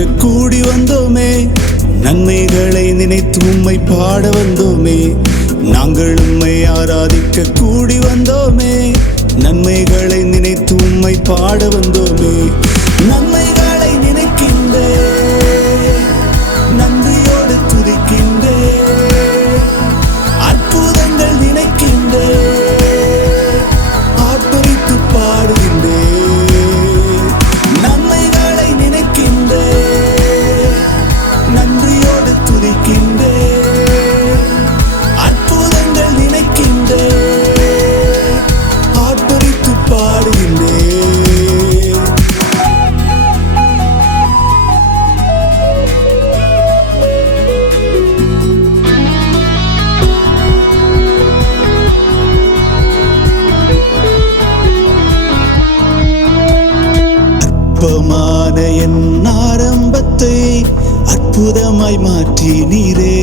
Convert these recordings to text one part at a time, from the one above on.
கேட்க கூடி வந்தோமே. நன்மைகளை நினைத்து உம்மை பாட வந்தோமே. நாங்கள் உம்மை ஆராதிக்க கூடி வந்தோமே. நன்மைகளை நினைத்து உம்மை பாட வந்தோமே. நன்மைகளை நினைக்கின்றே. அற்பமான என் ஆரம்பத்தை அற்புதமாய் மாற்றி நீரே.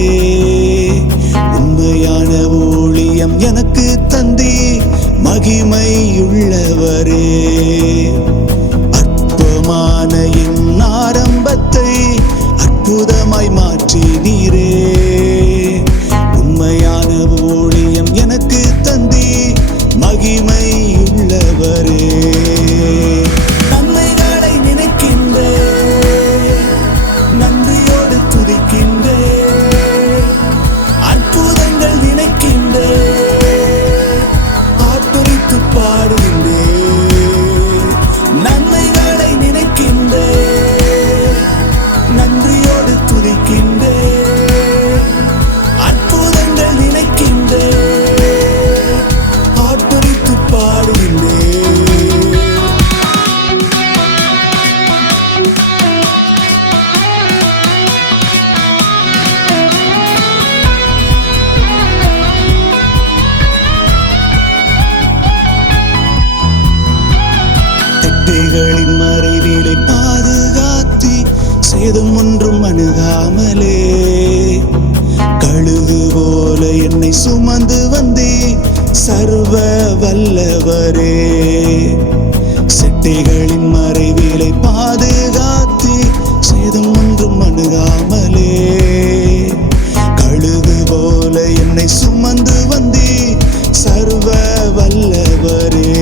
உண்மையான ஊழியம் எனக்கு தந்தி மகிமையுள்ளவரே. அற்பமான என் ஆரம்பத்தை அற்புதமாய் மாற்றி நீரே. உண்மையான ஊழியம் எனக்கு தந்தி மகிமையுள்ளவரே. மறைவிலை பாதுகாத்தி சேதம் ஒன்றும் அணுகாமலே. கழுகு போல என்னை சுமந்து வந்தே சர்வ வல்லவரே. செட்டைகளின் மறைவிலை பாதுகாத்தி சேதம் ஒன்றும் அணுகாமலே. கழுகு போல என்னை சுமந்து வந்தே சர்வ வல்லவரே.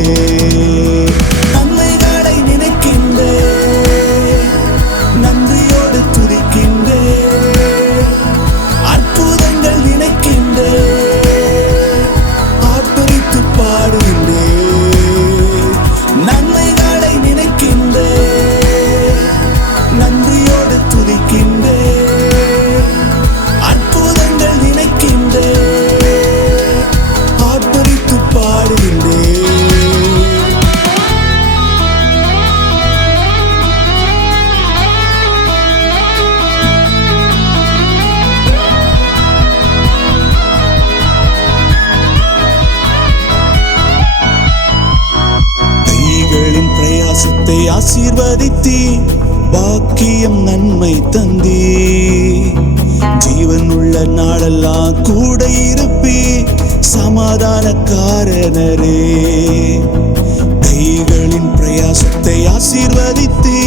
ஆசீர்வதித்தீ பாக்கியம் நன்மை தந்தி ஜீவன் உள்ள நாளெல்லாம் கூட இருப்பி சமாதானக்காரனரே. கைகளின் பிரயாசத்தை ஆசீர்வதித்தீ